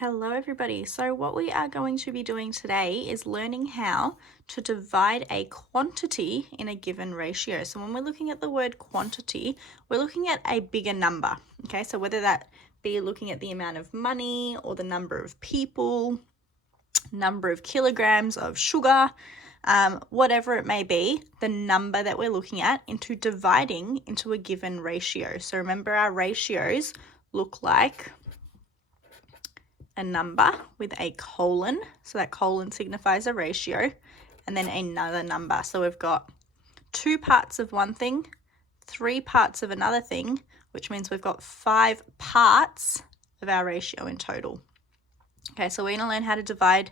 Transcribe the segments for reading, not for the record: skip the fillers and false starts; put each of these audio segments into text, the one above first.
Hello everybody. So what we are going to be doing today is learning how to divide a quantity in a given ratio. So when we're looking at the word quantity, we're looking at a bigger number. Okay, so whether that be looking at the amount of money or the number of people, number of kilograms of sugar, whatever it may be, the number that we're looking at into dividing into a given ratio. So remember, our ratios look like a number with a colon, so that colon signifies a ratio, and then another number. So we've got 2 parts of one thing, 3 parts of another thing, which means we've got 5 parts of our ratio in total. Okay, so we're going to learn how to divide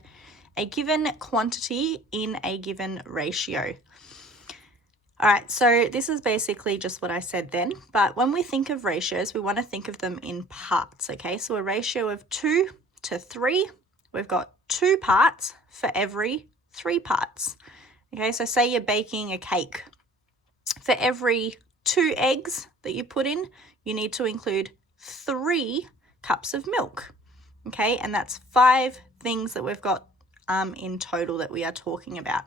a given quantity in a given ratio. All right, so this is basically just what I said then, but when we think of ratios, we want to think of them in parts, okay? So a ratio of 2 to 3, we've got 2 parts for every 3 parts. Okay, so say you're baking a cake. For every 2 eggs that you put in, you need to include 3 cups of milk. Okay, and that's 5 things that we've got in total that we are talking about.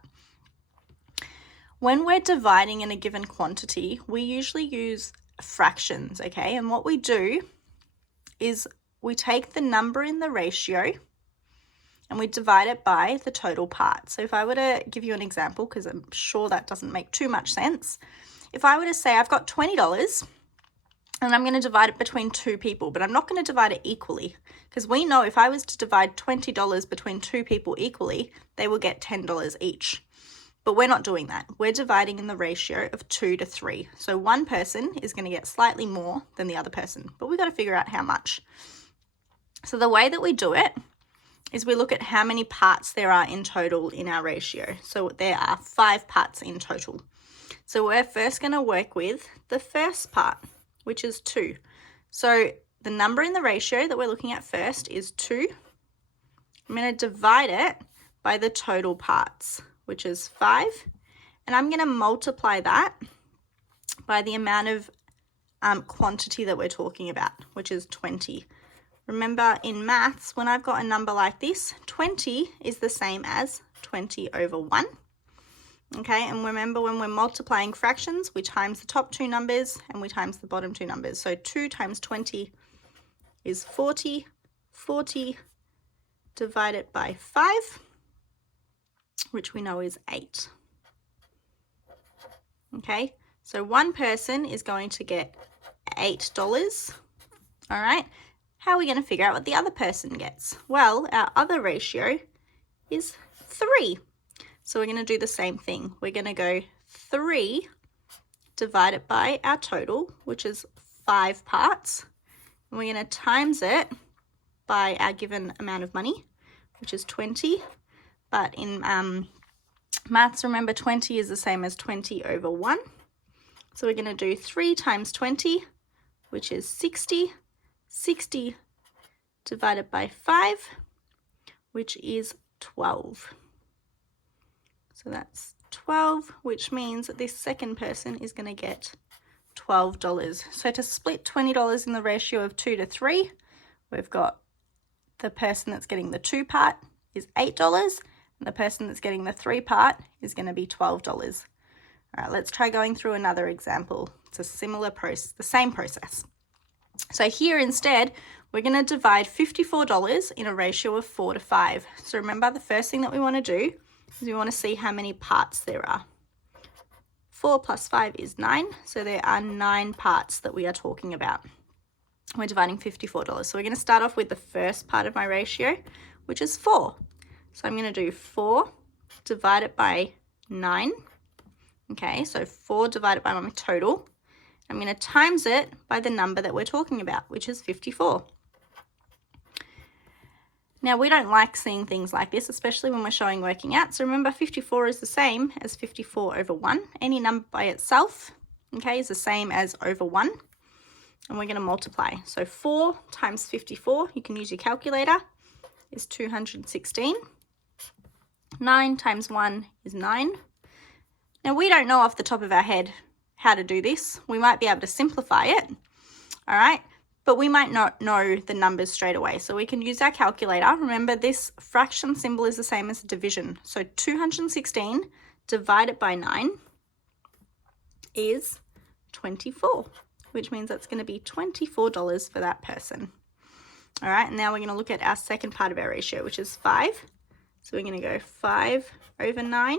When we're dividing in a given quantity, we usually use fractions, okay? And what we do is we take the number in the ratio and we divide it by the total parts. So if I were to give you an example, because I'm sure that doesn't make too much sense, if I were to say I've got $20 and I'm going to divide it between 2 people, but I'm not going to divide it equally, because we know if I was to divide $20 between 2 people equally, they will get $10 each. But we're not doing that. We're dividing in the ratio of 2 to 3. So one person is going to get slightly more than the other person, but we've got to figure out how much. So the way that we do it is we look at how many parts there are in total in our ratio. So there are 5 parts in total. So we're first going to work with the first part, which is 2. So the number in the ratio that we're looking at first is 2. I'm going to divide it by the total parts, which is 5. And I'm going to multiply that by the amount of quantity that we're talking about, which is 20. Remember, in maths, when I've got a number like this, 20 is the same as 20 over 1. Okay, and remember, when we're multiplying fractions, we times the top 2 numbers and we times the bottom 2 numbers. So 2 times 20 is 40. 40 divided by 5, which we know is 8. Okay, so one person is going to get $8. All right. How are we going to figure out what the other person gets? Well, our other ratio is 3. So we're going to do the same thing. We're going to go 3 divided by our total, which is 5 parts. And we're going to times it by our given amount of money, which is 20. But in maths, remember, 20 is the same as 20 over 1. So we're going to do 3 times 20, which is 60. 60 divided by 5, which is 12. So that's 12, which means that this second person is going to get $12. So to split $20 in the ratio of 2 to 3, we've got the person that's getting the 2 part is $8, and the person that's getting the 3 part is going to be $12. All right, let's try going through another example. It's a similar process, the same process. So here instead, we're going to divide $54 in a ratio of 4 to 5. So remember, the first thing that we want to do is we want to see how many parts there are. 4 plus 5 is 9, so there are 9 parts that we are talking about. We're dividing $54. So we're going to start off with the first part of my ratio, which is 4. So I'm going to do 4 divided by 9. Okay, so 4 divided by my total. I'm going to times it by the number that we're talking about, which is 54. Now, we don't like seeing things like this, especially when we're showing working out. So remember, 54 is the same as 54 over 1. Any number by itself, okay, is the same as over 1. And we're going to multiply. So 4 times 54, you can use your calculator, is 216. 9 times 1 is 9. Now, we don't know off the top of our head how to do this. We might be able to simplify it, all right? but we might not know the numbers straight away. So we can use our calculator. Remember, this fraction symbol is the same as division. So 216 divided by 9 is 24, which means that's going to be $24 for that person. All right, and now we're going to look at our second part of our ratio, which is 5. So we're going to go 5 over 9.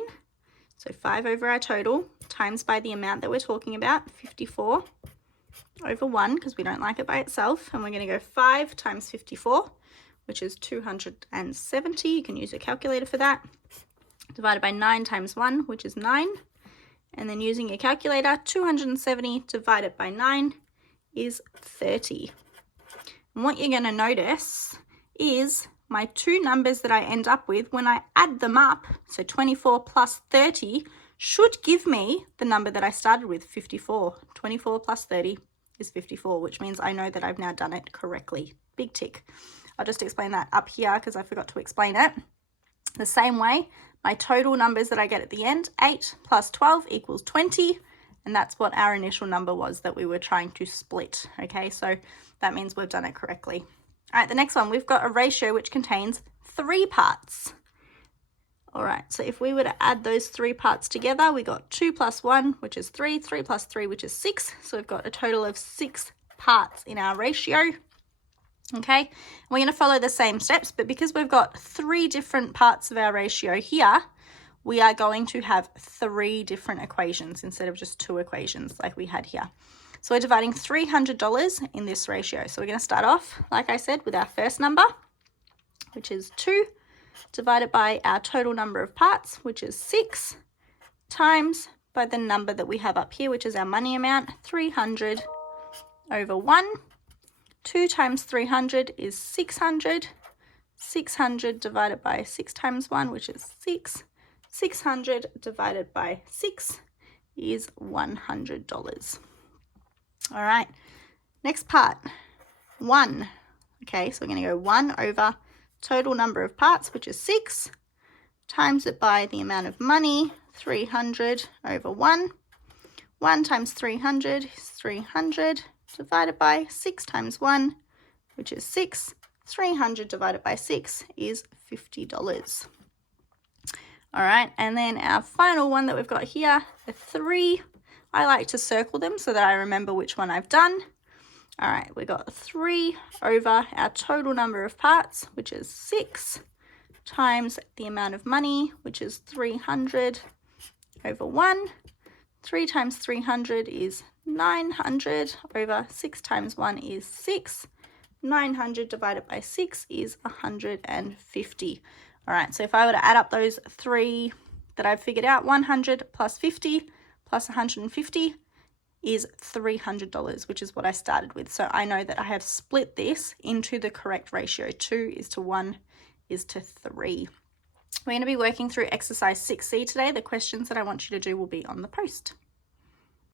So 5 over our total times by the amount that we're talking about, 54 over 1, because we don't like it by itself. And we're going to go 5 times 54, which is 270. You can use a calculator for that. Divided by 9 times 1, which is 9. And then using your calculator, 270 divided by 9 is 30. And what you're going to notice is my two numbers that I end up with, when I add them up, so 24 plus 30, should give me the number that I started with, 54. 24 plus 30 is 54, which means I know that I've now done it correctly. Big tick. I'll just explain that up here because I forgot to explain it. The same way, my total numbers that I get at the end, 8 plus 12 equals 20, and that's what our initial number was that we were trying to split, okay? So that means we've done it correctly. All right, the next one, we've got a ratio which contains 3 parts. All right, so if we were to add those 3 parts together, we got 2 plus 1, which is 3, 3 plus 3, which is 6. So we've got a total of 6 parts in our ratio. Okay, we're going to follow the same steps, but because we've got 3 different parts of our ratio here, we are going to have 3 different equations instead of just 2 equations like we had here. So we're dividing $300 in this ratio. So we're going to start off, like I said, with our first number, which is 2, divided by our total number of parts, which is 6, times by the number that we have up here, which is our money amount, 300 over 1. 2 times 300 is 600. 600 divided by 6 times 1, which is 6. 600 divided by 6 is $100. All right, next part, 1. Okay, so we're going to go 1 over total number of parts, which is 6, times it by the amount of money, 300 over 1. 1 times 300 is 300. Divided by 6 times 1, which is 6. 300 divided by 6 is $50. All right, and then our final one that we've got here, the 3. I like to circle them so that I remember which one I've done. All right, we got 3 over our total number of parts, which is 6, times the amount of money, which is 300 over 1. 3 times 300 is 900 over 6 times 1 is 6. 900 divided by 6 is 150. All right, so if I were to add up those 3 that I've figured out, 100 plus 50 plus 150 is $300, which is what I started with. So I know that I have split this into the correct ratio. 2 is to 1 is to 3. We're going to be working through exercise 6C today. The questions that I want you to do will be on the post.